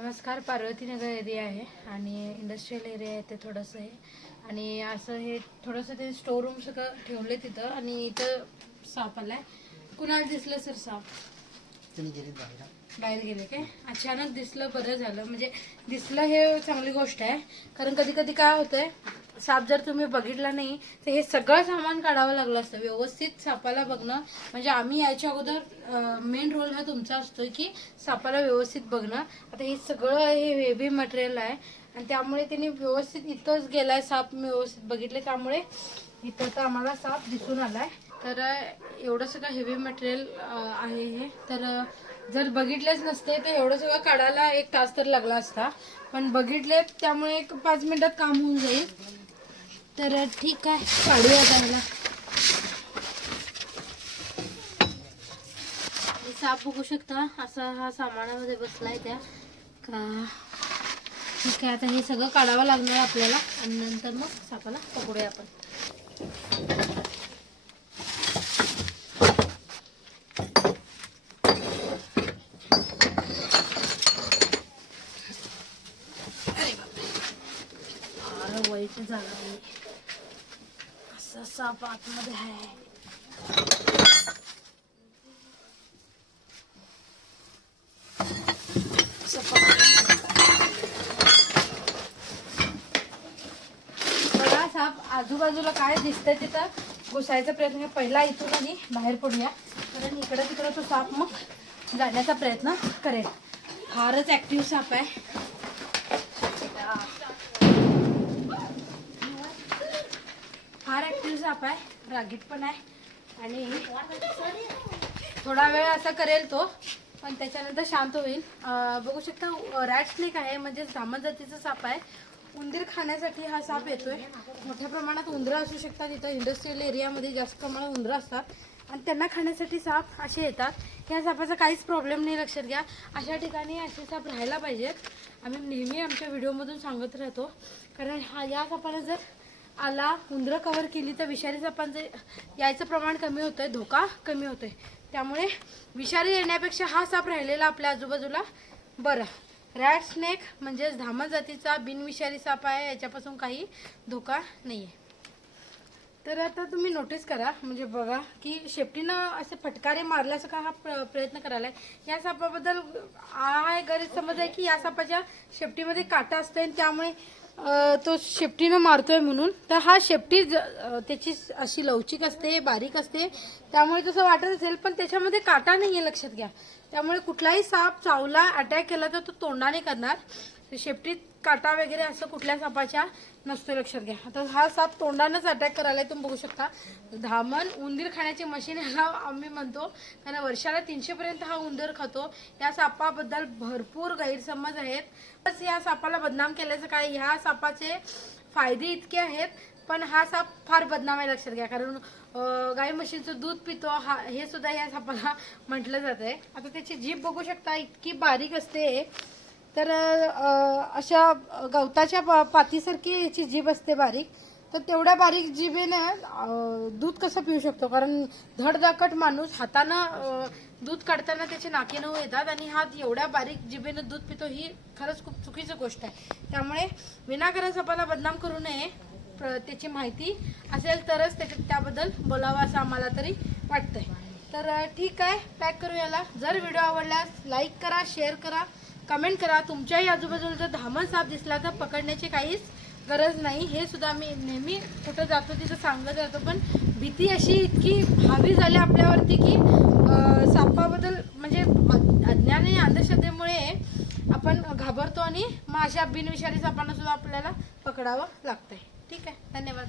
नमस्कार पार्वतीनगर एरिया आहे आणि इंडस्ट्रीयल एरिया आहे ते थोडंसं आहे. आणि असं हे थोडंसं ते स्टोर रूम सगळं ठेवले तिथं आणि इथं साप आलाय. कुणाला दिसलं सर साप तुम्ही बाहेर गेले काय? अचानक दिसलं बरं झालं. म्हणजे दिसलं हे चांगली गोष्ट आहे. कारण कधी कधी काय होतंय साप जर तुम्ही बघितला नाही तर हे सगळं सामान काढावं लागलं असतं. व्यवस्थित सापाला बघणं. म्हणजे आम्ही याच्या अगोदर मेन रोल हा तुमचा असतो की सापाला व्यवस्थित बघणं. आता हे सगळं हे हेवी मटेरियल आहे. आणि त्यामुळे त्यांनी व्यवस्थित इथंच गेलाय साप मी व्यवस्थित बघितले. त्यामुळे इथं तर आम्हाला साप दिसून आलाय. तर एवढं सगळं हेवी मटेरियल आहे हे. तर जर बघितलेच नसते तर एवढं सगळं काढायला एक तास तर लागला असता. पण बघितले त्यामुळे एक पाच मिनिटात काम होऊन जाईल. तर ठीक आहे काढूया त्याला. साप बघू शकता असा हा सामानामध्ये बसलाय त्या. का? ठीक आहे आता हे सगळं काढावं लागणार आपल्याला. आणि नंतर मग सापाला पकडूया आपण. अरे वाईट झालं असा साप आतमध्ये आहे. बघा साप आजूबाजूला काय दिसतंय तिथं? घुसायचा प्रयत्न पहिला इथून आणि बाहेर पडूया. कारण इकडं तिकडं तो साप मग जाण्याचा प्रयत्न करेल. फारच ऍक्टिव्ह साप आहे. फार ॲक्टिव्ह साप आहे रागीट पण आहे. आणि थोडा वेळ असा करेल तो पण त्याच्यानंतर शांत होईल. बघू शकता रॅट स्नेक आहे म्हणजे सामान जातीचा साप आहे. उंदीर खाण्यासाठी हा साप येतोय. मोठ्या प्रमाणात उंदरं असू शकतात. इथं इंडस्ट्रियल एरियामध्ये जास्त प्रमाणात उंदरं असतात. आणि त्यांना खाण्यासाठी साप असे येतात. या सापाचा काहीच प्रॉब्लेम नाही लक्षात घ्या. अशा ठिकाणी असे साप राहायला पाहिजेत. आम्ही नेहमी आमच्या व्हिडिओमधून सांगत राहतो. कारण हा या सापाला जर आला उंदरं कव्हर केली तर विषारी सापांचं यायचं प्रमाण कमी होतंय धोका कमी होतोय. त्यामुळे विषारी येण्यापेक्षा हा साप राहिलेला आपल्या आजूबाजूला बरं. रॅट स्नेक म्हणजेच धामण जातीचा बिनविषारी साप आहे याच्यापासून काही धोका नाही आहे तर आता तुम्ही नोटीस करा म्हणजे बघा की शेपटीनं असे फटकारे मारल्यासारखा का हा प्र प्रयत्न करायला आहे या सापाबद्दल आहे गैरसमज समज आहे की या सापाच्या शेपटीमध्ये काटा असते आणि त्यामुळे तो शेपटीनं मारतोय म्हणून. तर हा शेपटी त्याची अशी लवचिक असते बारीक असते. त्यामुळे तसं वाटत असेल पण त्याच्यामध्ये काटा नाही आहे लक्षात घ्या. त्यामुळे कुठलाही साप चावला अटॅक केला तर तो तोंडाने करणार. शेपटीत काटा वगैरे असं कुठल्या सापाच्या नसतो लक्षात घ्या. आता हा साप तोंडानंच अटॅक करायला तुम्ही बघू शकता. धामण उंदीर खाण्याची मशीन ह्याला आम्ही म्हणतो. कारण वर्षाला तीनशेपर्यंत हा उंदीर खातो. या सापाबद्दल भरपूर गैरसमज आहेत. बस या सापाला बदनाम केल्याचं काय? ह्या सापाचे फायदे इतके आहेत. पण हा साप फार बदनाम आहे लक्षात घ्या. कारण अं, गाई म्हशीचं दूध पितो हा हे सुद्धा या सापाला म्हटलं जात आहे आता त्याची जीभ बघू शकता इतकी बारीक असते. तर अशा गवताच्या पा- पातीसारखी याची जीभ असते बारीक. तर तेवढ्या बारीक जिभेनं दूध कसं पिऊ शकतो? कारण धडधाकट माणूस हातानं दूध काढताना त्याचे नाके नऊ येतात आणि हात एवढ्या बारीक जिभेनं दूध पितो ही खरंच खूप चुकीची गोष्ट आहे. त्यामुळे विनाकारण सापाला बदनाम करू नये. त्याची माहिती असेल तरच त्याच्या त्याबद्दल बोलावं असं आम्हाला तरी वाटतंय. तर ठीक आहे. पॅक करू याला. जर व्हिडिओ आवडल्यास लाईक करा शेअर करा. कमेंट करा. तुमच्याही आजूबाजूला जर धामण साप दिसला तर पकडण्याची काहीच गरज नाही. हे सुद्धा आम्ही नेहमी कुठं जातो तिथं सांगत जातो पण भीती अशी इतकी हावी झाली आपल्यावरती की सापाबद्दल म्हणजे अज्ञान आणि अंधश्रद्धेमुळे आपण घाबरतो आणि मग अशा बिनविषारी सापांना सुद्धा आपल्याला पकडावं लागतंय. ठीक आहे धन्यवाद.